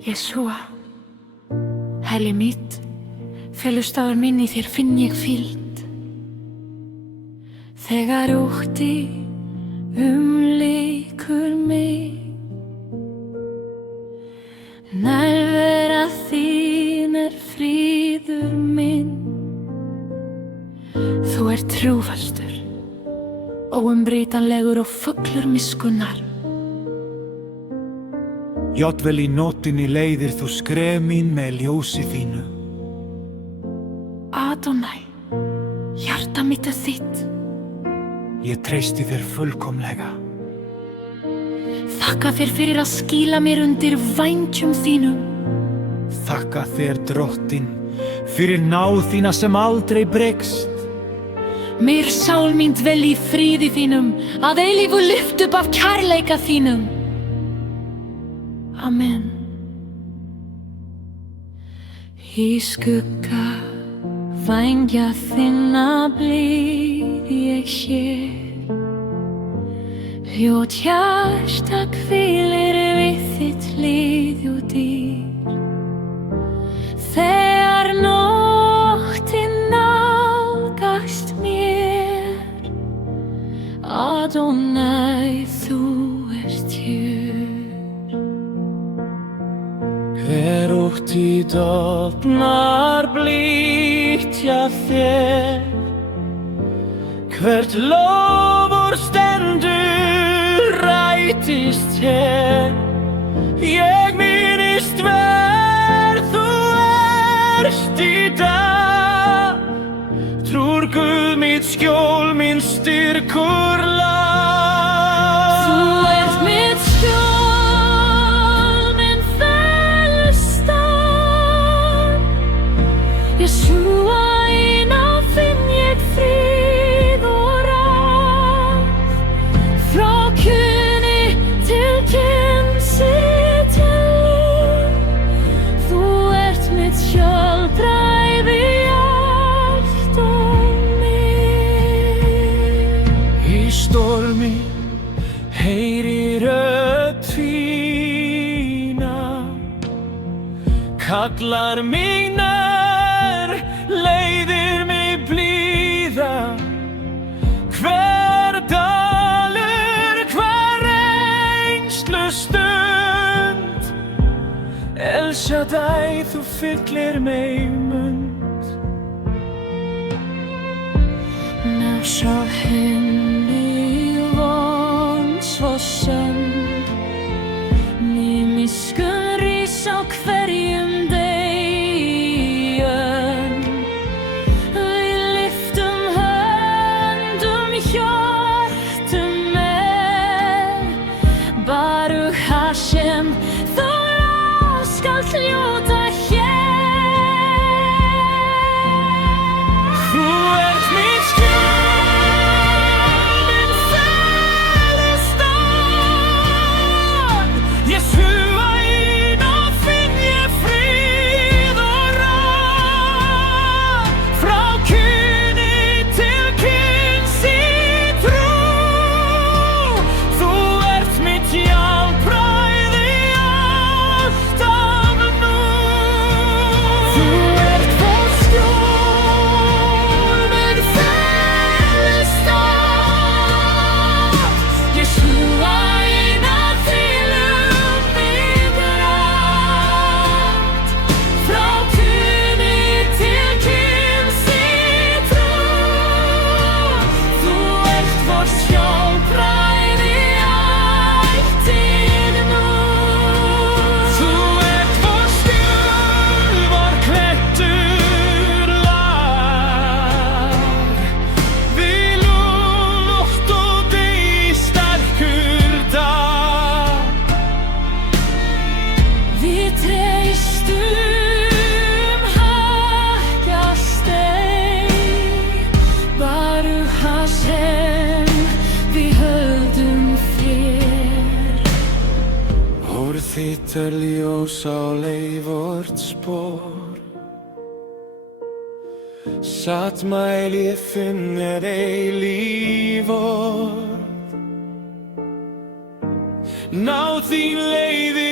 Jesúa, helli mitt, felustaður minn, í þér finn ég hvíld. Þegar ótti umlykur mig, nærvera þín fríður minn. Þú ert trúfastur, óumbreytanlegur og fullur miskunnar. Jafnvel í nóttinni leiðir þú skref mín með ljósi þínu. Adonai, hjarta mitt þitt. Ég treysti þér fullkomlega. Þakka þér fyrir að skýla mér undir vængjum þínum. Þakka þér, Drottinn, fyrir náð þína sem aldrei bregst. Mér sál mín dvel í fríði þínum, að eilífu lyft upp af kærleika þínum. Amen. Í skugga vængja þinna blíð ég hér. Ljót hjarta hvílir við þitt hlið og dýr. Þegar nóttin nálgast mér, Adonai, þú ert hér. Hver ótti dofnar blítt hjá þér, hvert lofur stendur rætist hér. Ég minnist hver þú erst í dag, trúr Guð mitt skjól, minn styrkur lag. Þú ert mitt skjól, minn felustaður. Jesúa, í nafn þinn ég frið og ráð. Frá kyni til kyns til líf. Þú ert mitt sjálfdræfi, allt og mig. Í stormi heyri rödd þína, kallar mig nær, leiðir mig blíða. Hver dalur, hver reynslu stund, El Shaddai, þú fyllir mig mund. När så hemlig vån så sönn, ni miskunn rís á hverjum degi önn. Við lyftum höndum, hjörtum með Baruch Hashem, þú skalt hljóta hér. Þú ert mitt skjól, minn felustaður. Jesúa, í nafn þinn ég frið og ráð. Frá kyni til kyns í trú. Þú ert mitt hjálpræði alltaf nú. Þú ert vår skjól, minn felustaður. Jesúa, í nafn þín við rætt. Frá kyni til kyns í trú. Þú ert vår sjálfræði, ættin nú. Þú ert vor skjól, vor klettur lag. Við nótt og degi sterkur dag. Við treystum hakkasteg, Baruch Hashem, við höldum þér. Orð þitt ljós á leið vort spór. Sattmæli finnur eilíf orð. Náð þín leiðir